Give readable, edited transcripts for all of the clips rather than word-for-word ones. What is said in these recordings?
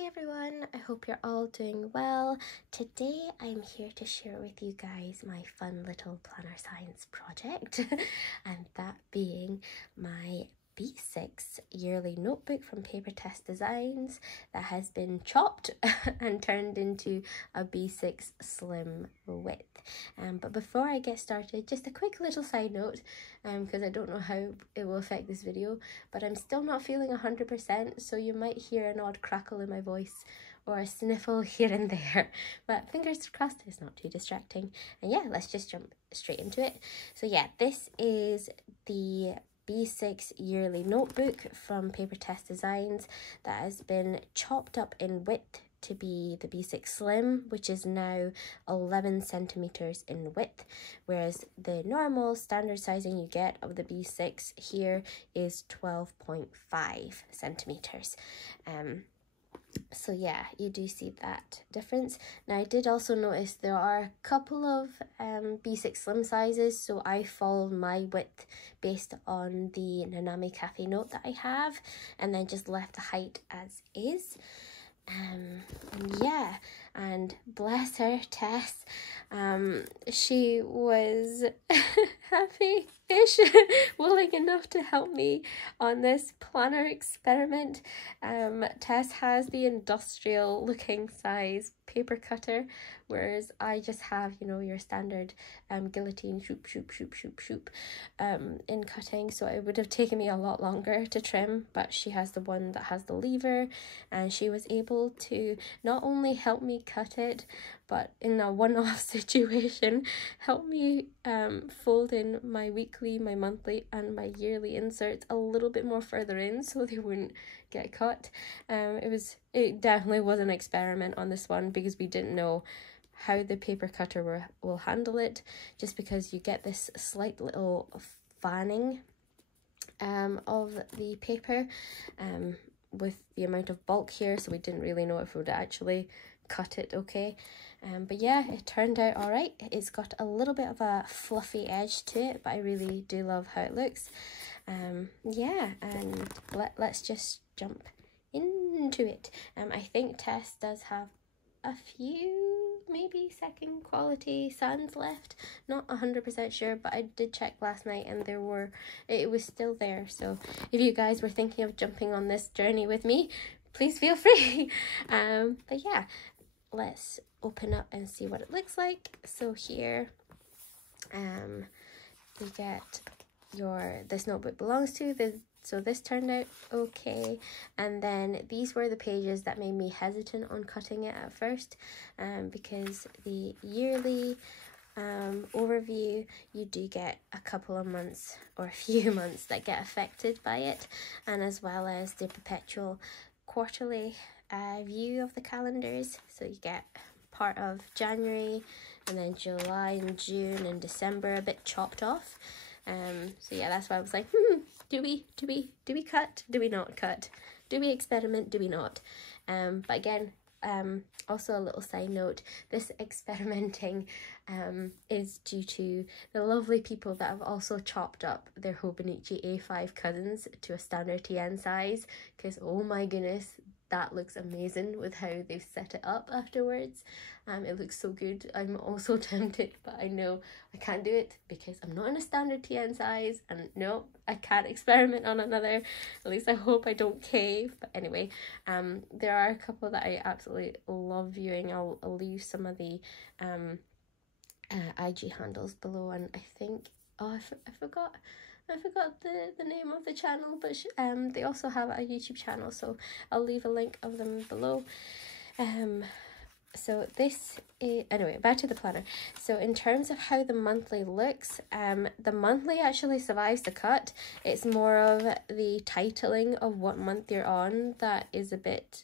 Hey everyone, I hope you're all doing well. Today I'm here to share with you guys my fun little planner science project and that being my B6 yearly notebook from Paper Test Designs that has been chopped and turned into a B6 slim width. But before I get started, just a quick little side note, because I don't know how it will affect this video, but I'm still not feeling 100%, so you might hear an odd crackle in my voice or a sniffle here and there, but fingers crossed it's not too distracting. And yeah, let's just jump straight into it. So yeah, this is the B6 yearly notebook from Paper Test Designs that has been chopped up in width to be the B6 Slim, which is now 11 centimeters in width, whereas the normal standard sizing you get of the B6 here is 12.5 centimeters. So yeah, you do see that difference. Now I did also notice there are a couple of B6 Slim sizes, so I followed my width based on the Nanami Cafe note that I have, and then just left the height as is. Yeah, and bless her, Tess, she was happy-ish, willing enough to help me on this planner experiment. Tess has the industrial looking size paper cutter, whereas I just have, you know, your standard guillotine shoop in cutting, so it would have taken me a lot longer to trim, but she has the one that has the lever, and she was able to not only help me cut it, but in a one-off situation help me fold in my weekly, my monthly and my yearly inserts a little bit more further in so they wouldn't get cut. It definitely was an experiment on this one because we didn't know how the paper cutter will handle it, just because you get this slight little fanning of the paper with the amount of bulk here, so we didn't really know if it would actually cut it okay. But yeah, it turned out all right. It's got a little bit of a fluffy edge to it, but I really do love how it looks. Yeah, and let's just jump into it. I think Tess does have a few maybe second quality sands left, not 100% sure, but I did check last night and it was still there. So if you guys were thinking of jumping on this journey with me, please feel free. But yeah, let's open up and see what it looks like. So here you get this notebook belongs to so this turned out okay, and then these were the pages that made me hesitant on cutting it at first, because the yearly overview, you do get a couple of months or a few months that get affected by it, and as well as the perpetual quarterly view of the calendars. So you get part of January and then July and June and December a bit chopped off. So yeah, that's why I was like, do we cut? Do we not cut? Do we experiment? Do we not? But again, also a little side note, this experimenting is due to the lovely people that have also chopped up their Hobonichi A5 cousins to a standard TN size, because oh my goodness, that looks amazing with how they've set it up afterwards. It looks so good. I'm also tempted, but I know I can't do it because I'm not in a standard TN size, and no, I can't experiment on another. At least I hope I don't cave. But anyway, there are a couple that I absolutely love viewing. I'll leave some of the IG handles below, and I think, oh, I forgot the name of the channel, but they also have a YouTube channel, so I'll leave a link of them below. So this is, anyway, back to the planner. So in terms of how the monthly looks, the monthly actually survives the cut. It's more of the titling of what month you're on that is a bit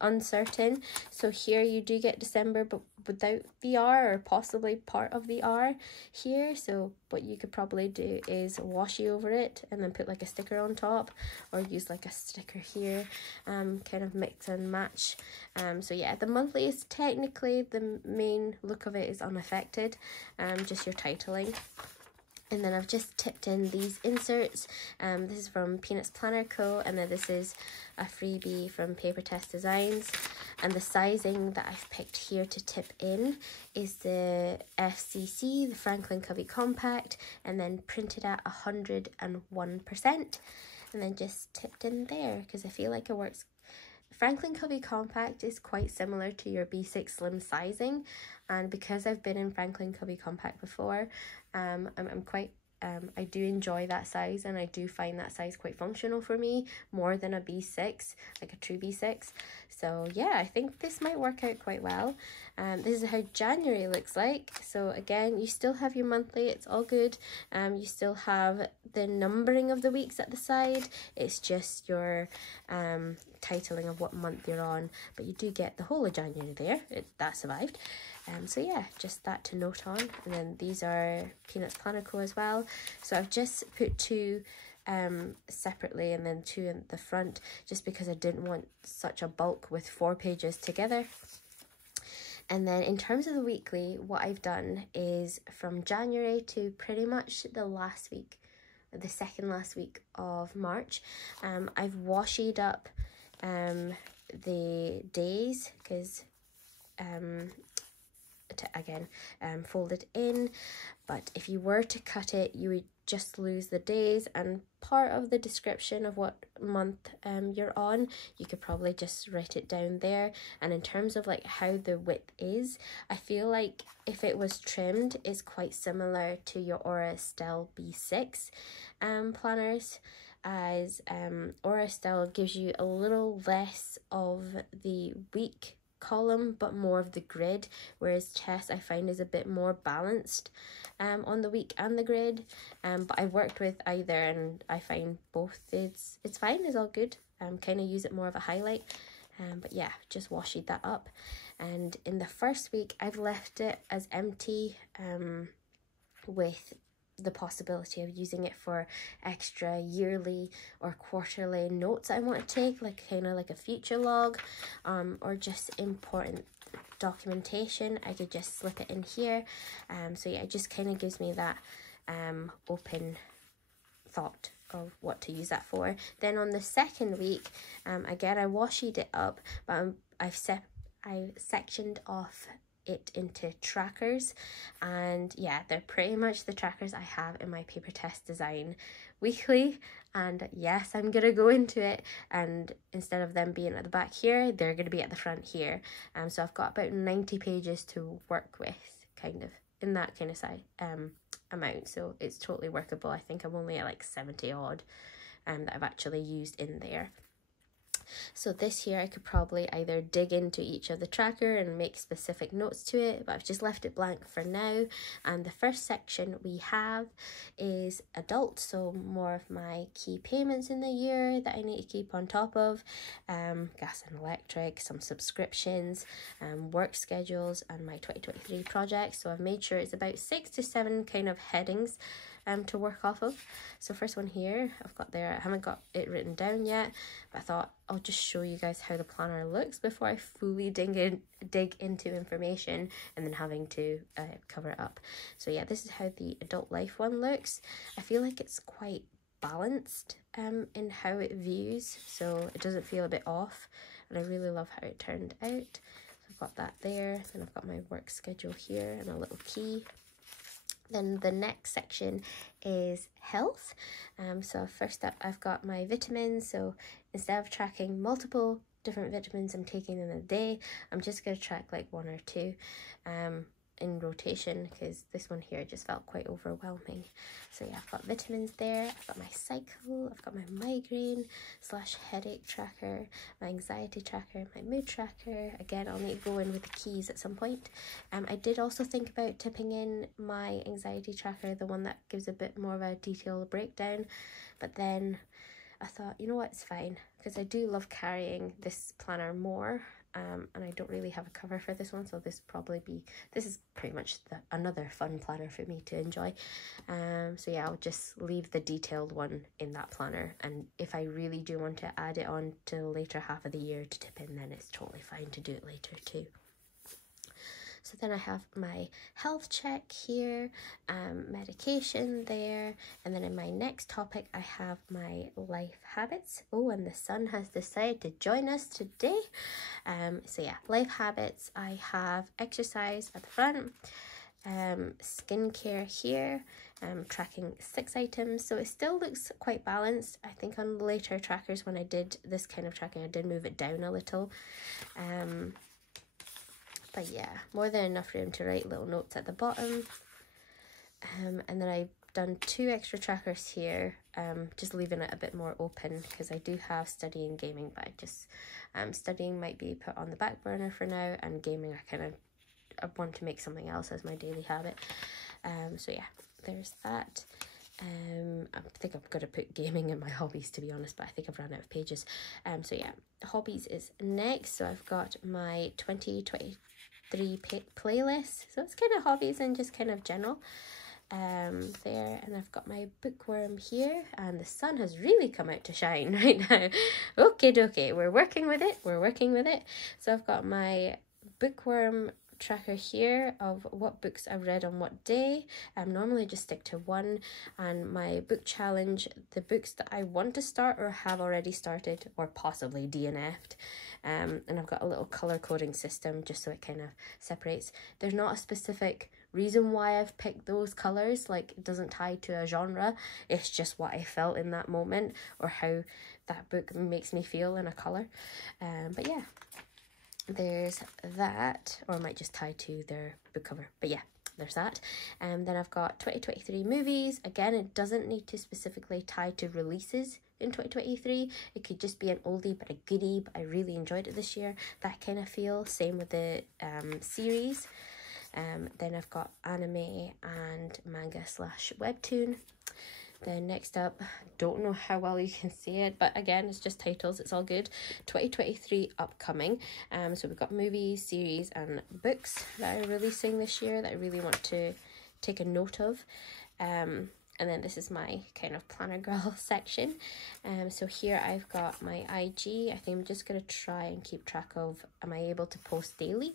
uncertain. So here you do get December, but without the R, or possibly part of the R here. So what you could probably do is washi over it and then put like a sticker on top, or use like a sticker here, kind of mix and match. So yeah, the monthly is technically, the main look of it is unaffected, just your titling. And then I've just tipped in these inserts. This is from Peanuts Planner Co. And then this is a freebie from Paper Test Designs. And the sizing that I've picked here to tip in is the FCC, the Franklin Covey Compact, and then printed at 101%. And then just tipped in there because I feel like it works. Franklin Covey Compact is quite similar to your B6 Slim sizing, and because I've been in Franklin Covey Compact before, I'm quite I do enjoy that size, and I do find that size quite functional for me more than a B6, like a true B6. So yeah, I think this might work out quite well. This is how January looks like. So again, you still have your monthly, it's all good. You still have the numbering of the weeks at the side. It's just your titling of what month you're on, but you do get the whole of January there. That survived. So yeah, just that to note on. And then these are Peanuts Planner Co as well. So I've just put two separately and then two in the front, just because I didn't want such a bulk with 4 pages together. And then in terms of the weekly, what I've done is from January to pretty much the last week, the second last week of March, I've washied up the days, because fold it in, but if you were to cut it, you would just lose the days and part of the description of what month you're on. You could probably just write it down there. And in terms of like how the width is, I feel like if it was trimmed, it's quite similar to your Aura Estelle B6 planners, as Aura Estelle gives you a little less of the week column but more of the grid, whereas Chess I find is a bit more balanced on the week and the grid. But I've worked with either and I find both it's fine, it's all good. Kind of use it more of a highlight, but yeah, just washied that up. And in the first week I've left it as empty, with the possibility of using it for extra yearly or quarterly notes I want to take, like kind of like a future log, or just important documentation. I could just slip it in here. So yeah, it just kind of gives me that open thought of what to use that for. Then on the second week, again I washied it up, but I sectioned off it into trackers, and yeah, they're pretty much the trackers I have in my Paper Test Design weekly. And yes, I'm gonna go into it, and instead of them being at the back here, they're gonna be at the front here. So I've got about 90 pages to work with, kind of in that kind of size amount, so it's totally workable. I think I'm only at like 70 odd that I've actually used in there. So this here I could probably either dig into each of the tracker and make specific notes to it, but I've just left it blank for now. And the first section we have is adult, so more of my key payments in the year that I need to keep on top of, gas and electric, some subscriptions, work schedules, and my 2023 projects. So I've made sure it's about 6 to 7 kind of headings to work off of. So first one here I've got there, I haven't got it written down yet, but I thought I'll just show you guys how the planner looks before I fully dig into information and then having to cover it up. So yeah, this is how the adult life one looks. I feel like it's quite balanced in how it views, so it doesn't feel a bit off, and I really love how it turned out. So I've got that there, then I've got my work schedule here and a little key. Then the next section is health. So first up I've got my vitamins. So instead of tracking multiple different vitamins I'm taking in a day, I'm just going to track like 1 or 2 in rotation, because this one here just felt quite overwhelming. So yeah, I've got vitamins there, I've got my cycle, I've got my migraine / headache tracker, my anxiety tracker, my mood tracker. Again, I'll need to go in with the keys at some point. I did also think about tipping in my anxiety tracker, the one that gives a bit more of a detailed breakdown, but then I thought, you know what, it's fine, because I do love carrying this planner more. And I don't really have a cover for this one, so this is pretty much another fun planner for me to enjoy. So yeah, I'll just leave the detailed one in that planner, and if I really do want to add it on to the later half of the year to tip in, then it's totally fine to do it later too. So then I have my health check here, medication there, and then in my next topic I have my life habits. Oh, and the sun has decided to join us today. So yeah, life habits. I have exercise at the front, skincare here, tracking 6 items, so it still looks quite balanced. I think on later trackers, when I did this kind of tracking, I did move it down a little, but yeah, more than enough room to write little notes at the bottom. And then I've done 2 extra trackers here, just leaving it a bit more open because I do have study and gaming, but I just studying might be put on the back burner for now, and gaming I want to make something else as my daily habit. So yeah, there's that. I think I'm gonna put gaming in my hobbies, to be honest, but I think I've run out of pages. So yeah, hobbies is next. So I've got my 2023 playlist, so it's kind of hobbies and just kind of general there. And I've got my bookworm here, and the sun has really come out to shine right now. Okay dokie, we're working with it. So I've got my bookworm tracker here of what books I've read on what day. Normally just stick to 1, and my book challenge, the books that I want to start or have already started or possibly DNF'd. And I've got a little color coding system just so it kind of separates. There's not a specific reason why I've picked those colors, like it doesn't tie to a genre, it's just what I felt in that moment or how that book makes me feel in a color. But yeah, there's that, or it might just tie to their book cover, but yeah, there's that. And then I've got 2023 movies. Again, it doesn't need to specifically tie to releases in 2023. It could just be an oldie but a goodie, but I really enjoyed it this year, that kind of feel. Same with the series. Then I've got anime and manga / webtoon. Then next up, don't know how well you can see it, but again, it's just titles, it's all good. 2023 upcoming. So we've got movies, series, and books that are releasing this year that I really want to take a note of. And then this is my kind of planner girl section. So here I've got my IG. I think I'm just going to try and keep track of, am I able to post daily?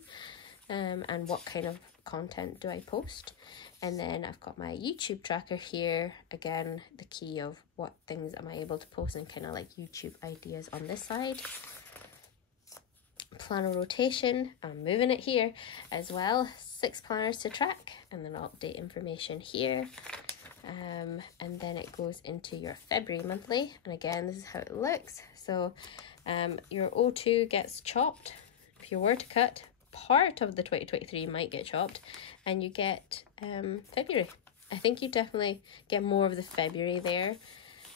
And what kind of content do I post? And then I've got my YouTube tracker here. Again, the key of what things am I able to post and kind of like YouTube ideas on this side. Planner rotation, I'm moving it here as well. 6 planners to track, and then I'll update information here. And then it goes into your February monthly. And again, this is how it looks. So your O2 gets chopped. If you were to cut, part of the 2023 might get chopped, and you get February. I think you definitely get more of the February there.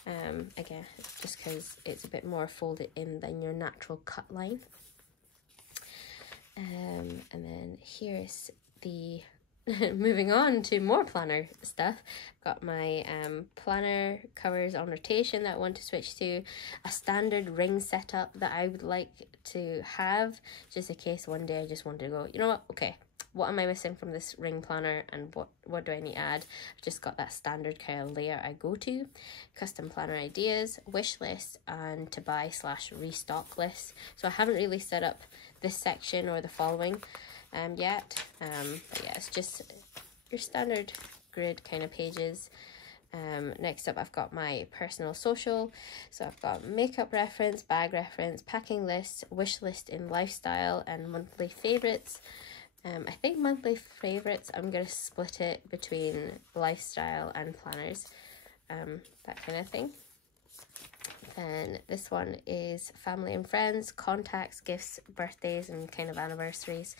Again, just because it's a bit more folded in than your natural cut line. And then here's the moving on to more planner stuff. Got my planner covers on rotation that I want to switch to, a standard ring setup that I would like to have, just in case one day I just want to go, you know what, okay, what am I missing from this ring planner, and what do I need to add? I've just got that standard kind of layout I go to. Custom planner ideas, wish list, and to buy / restock list. So I haven't really set up this section or the following yet, but yeah, it's just your standard grid kind of pages. Next up, I've got my personal social. So I've got makeup reference, bag reference, packing list, wish list in lifestyle, and monthly favorites. I think monthly favorites, I'm going to split it between lifestyle and planners, that kind of thing. Then this one is family and friends, contacts, gifts, birthdays, and kind of anniversaries,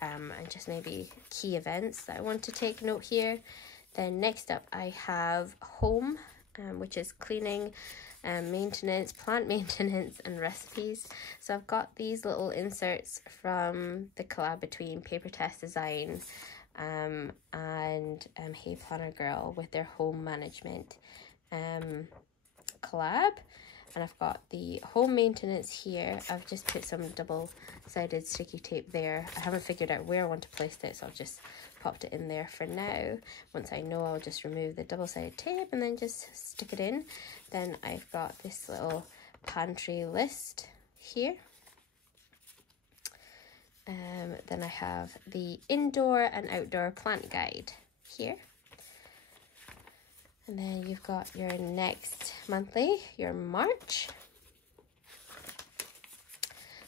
and just maybe key events that I want to take note here. Then next up, I have home, which is cleaning, maintenance, plant maintenance, and recipes. So I've got these little inserts from the collab between Paper Test Design and Hey Planner Girl with their home management collab. And I've got the home maintenance here. I've just put some double-sided sticky tape there. I haven't figured out where I want to place it, so I've just popped it in there for now. Once I know, I'll just remove the double-sided tape and then just stick it in. Then I've got this little pantry list here. Then I have the indoor and outdoor plant guide here. And then you've got your next monthly, your March.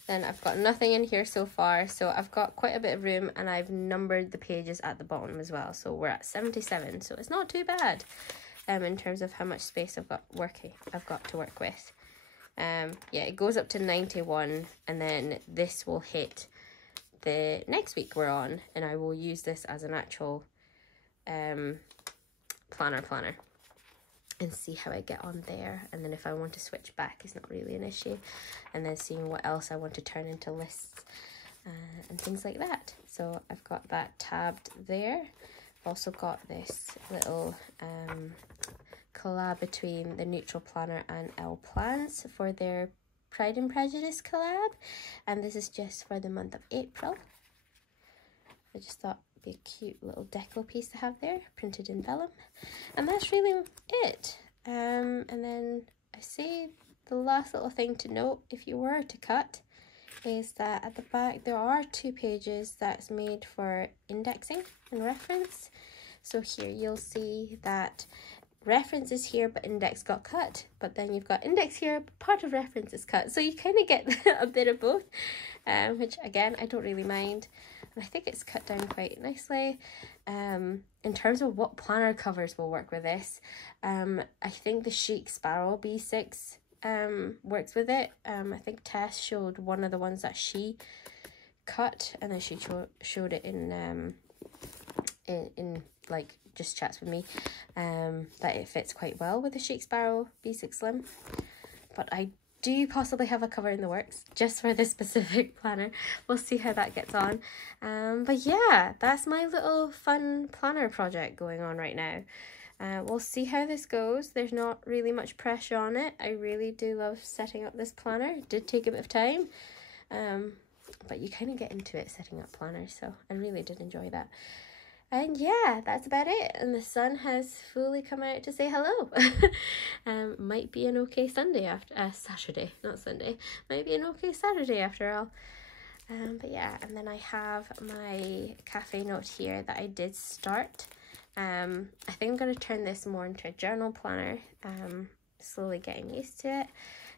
Then I've got nothing in here so far, so I've got quite a bit of room, and I've numbered the pages at the bottom as well. So we're at 77, so it's not too bad in terms of how much space I've got to work with. Yeah, it goes up to 91, and then this will hit the next week we're on, and I will use this as an actual planner and see how I get on there. And then if I want to switch back, it's not really an issue. And then seeing what else I want to turn into lists and things like that. So I've got that tabbed there. I've also got this little collab between the Neutral Planner and LittleRachPlans for their Pride and Prejudice collab, and this is just for the month of April. I just thought it'd be a cute little deco piece to have there, printed in vellum, and that's really it. And then I say the last little thing to note, if you were to cut, is that at the back there are 2 pages that's made for indexing and reference. So here you'll see that reference is here but index got cut, but then you've got index here but part of reference is cut, so you kind of get a bit of both, which again I don't really mind, and I think it's cut down quite nicely. In terms of what planner covers will work with this, I think the Chic Sparrow B6 works with it. I think Tess showed one of the ones that she cut, and then she showed it in like just chats with me, that it fits quite well with the Chic Sparrow B6 Slim. But I do possibly have a cover in the works just for this specific planner. We'll see how that gets on. But yeah, that's my little fun planner project going on right now. We'll see how this goes. There's not really much pressure on it. I really do love setting up this planner. It did take a bit of time, but you kind of get into it setting up planners, so I really did enjoy that. And yeah, that's about it. And the sun has fully come out to say hello. Might be an okay Sunday after Saturday, not Sunday. Might be an okay Saturday after all. But yeah, and then I have my cafe note here that I did start. I think I'm going to turn this more into a journal planner. Slowly getting used to it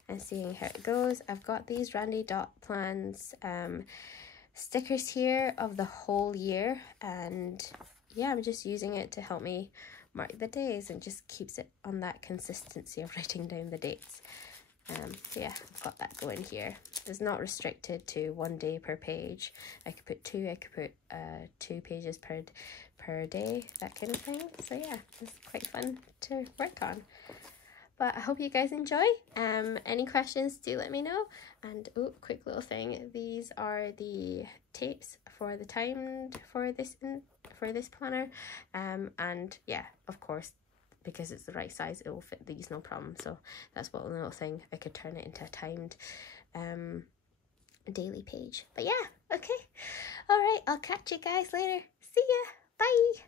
and seeing how it goes. I've got these Randy Dot Plans stickers here of the whole year, and yeah, I'm just using it to help me mark the days and just keeps it on that consistency of writing down the dates. So yeah, I've got that going here. It's not restricted to 1 day per page. I could put 2, I could put 2 pages per day, that kind of thing. So yeah, it's quite fun to work on. But I hope you guys enjoy. Any questions, do let me know. And oh, quick little thing, these are the tapes for the timed for this planner. And yeah, of course, because it's the right size, it will fit these no problem. So that's one little thing. I could turn it into a timed daily page. But yeah, okay. All right, I'll catch you guys later. See ya. Bye.